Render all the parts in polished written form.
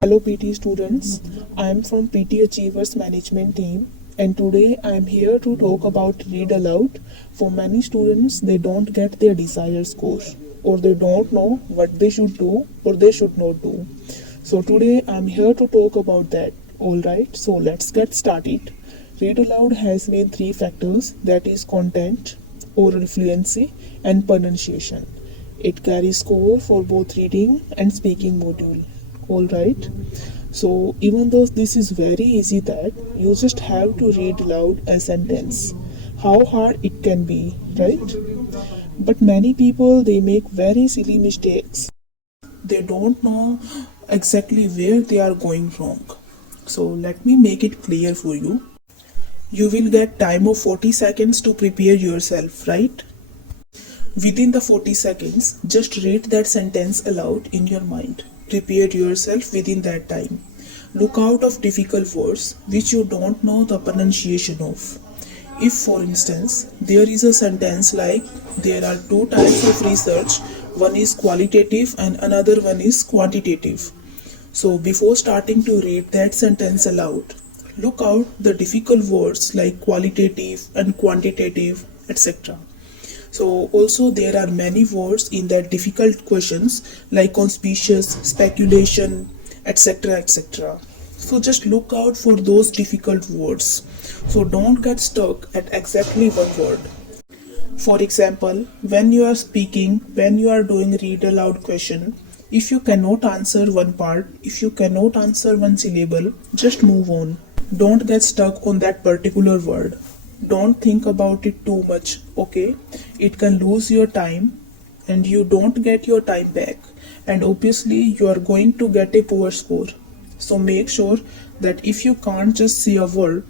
Hello PT students, I am from PTE Achievers management team and today I am here to talk about read aloud. For many students, they don't get their desired score or they don't know what they should do or they should not do. So today I am here to talk about that. Alright, so let's get started. Read aloud has main three factors, that is content, oral fluency and pronunciation. It carries score for both reading and speaking module. Alright, so even though this is very easy that you just have to read aloud a sentence, how hard it can be, right? But many people, they make very silly mistakes. They don't know exactly where they are going wrong. So let me make it clear for you. You will get time of 40 seconds to prepare yourself, right? Within the 40 seconds, just read that sentence aloud in your mind. Prepare yourself within that time. Look out of difficult words which you don't know the pronunciation of. If, for instance, there is a sentence like there are two types of research, one is qualitative and another one is quantitative. So before starting to read that sentence aloud, look out the difficult words like qualitative and quantitative, etc. So also there are many words in that difficult questions like conspicuous, speculation, etc. etc. So just look out for those difficult words. So don't get stuck at exactly one word. For example, when you are speaking, when you are doing read aloud question, if you cannot answer one part, if you cannot answer one syllable, just move on. Don't get stuck on that particular word. Don't think about it too much, okay? It can lose your time and you don't get your time back, and obviously you are going to get a poor score. So make sure that if you can't just say a word,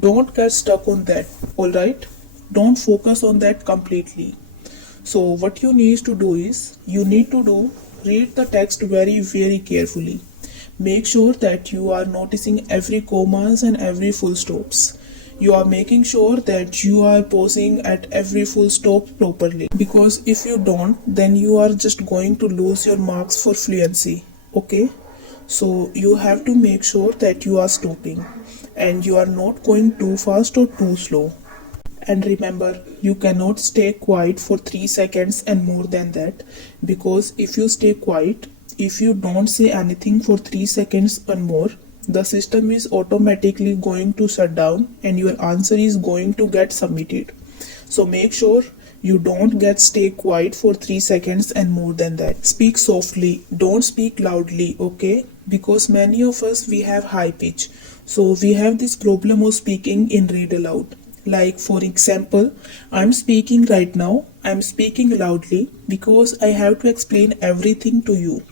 don't get stuck on that, alright? Don't focus on that completely. So what you need to do is, read the text very carefully. Make sure that you are noticing every commas and every full stops. You are making sure that you are pausing at every full stop properly, because if you don't, then you are just going to lose your marks for fluency, okay? So you have to make sure that you are stopping and you are not going too fast or too slow. And remember, you cannot stay quiet for 3 seconds and more than that, because if you stay quiet, if you don't say anything for 3 seconds and more, the system is automatically going to shut down and your answer is going to get submitted. So make sure you don't stay quiet for 3 seconds and more than that. Speak softly, don't speak loudly, okay? Because many of us, we have high pitch. So we have this problem of speaking in read aloud. Like for example, I'm speaking right now, I'm speaking loudly because I have to explain everything to you,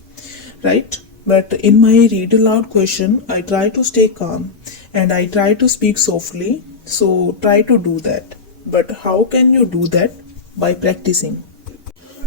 right? But in my read aloud question, I try to stay calm and I try to speak softly. So try to do that. But how can you do that? By practicing.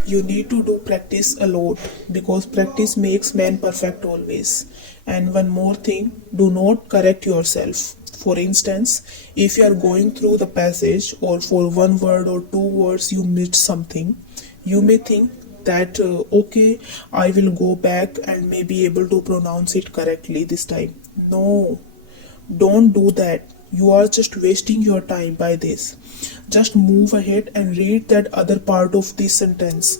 You need to do practice a lot, because practice makes man perfect always. And one more thing, do not correct yourself. For instance, if you are going through the passage or for one word or two words you missed something, you may think that okay, I will go back and may be able to pronounce it correctly this time. No, don't do that. You are just wasting your time by this. Just move ahead and read that other part of this sentence.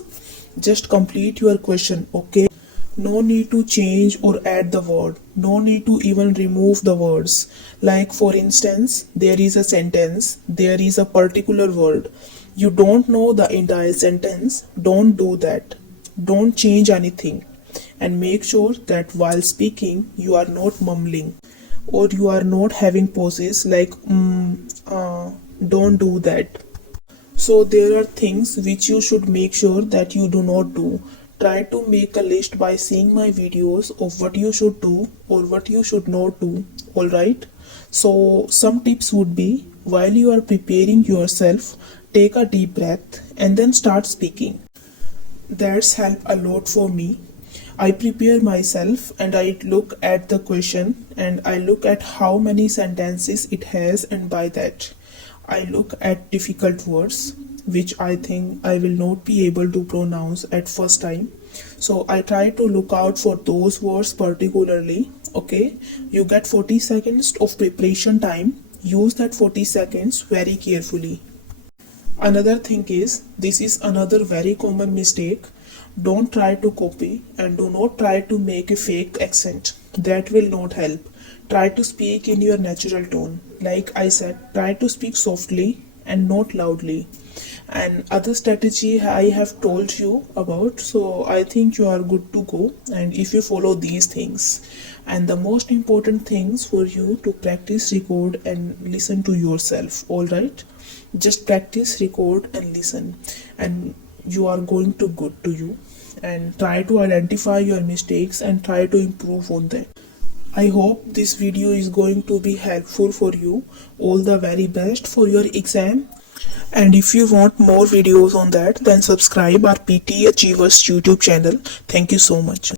Just complete your question, okay? No need to change or add the word. No need to even remove the words. Like for instance, there is a sentence, there is a particular word. You don't know the entire sentence, don't do that. Don't change anything. And make sure that while speaking, you are not mumbling or you are not having pauses like don't do that. So there are things which you should make sure that you do not do. Try to make a list by seeing my videos of what you should do or what you should not do, alright? So some tips would be, while you are preparing yourself, take a deep breath and then start speaking. That's helped a lot for me. I prepare myself and I look at the question and I look at how many sentences it has, and by that I look at difficult words which I think I will not be able to pronounce at first time. So I try to look out for those words particularly. Okay, you get 40 seconds of preparation time. Use that 40 seconds very carefully. Another thing is, this is another very common mistake. Don't try to copy and do not try to make a fake accent. That will not help. Try to speak in your natural tone. Like I said, try to speak softly and not loudly. And other strategy I have told you about, so I think you are good to go. And if you follow these things, and the most important things for you to practice, record, and listen to yourself. All right, just practice, record, and listen, and you are going to good to you. And try to identify your mistakes and try to improve on them. I hope this video is going to be helpful for you. All the very best for your exam. And if you want more videos on that, then subscribe our PTE Achievers YouTube channel. Thank you so much.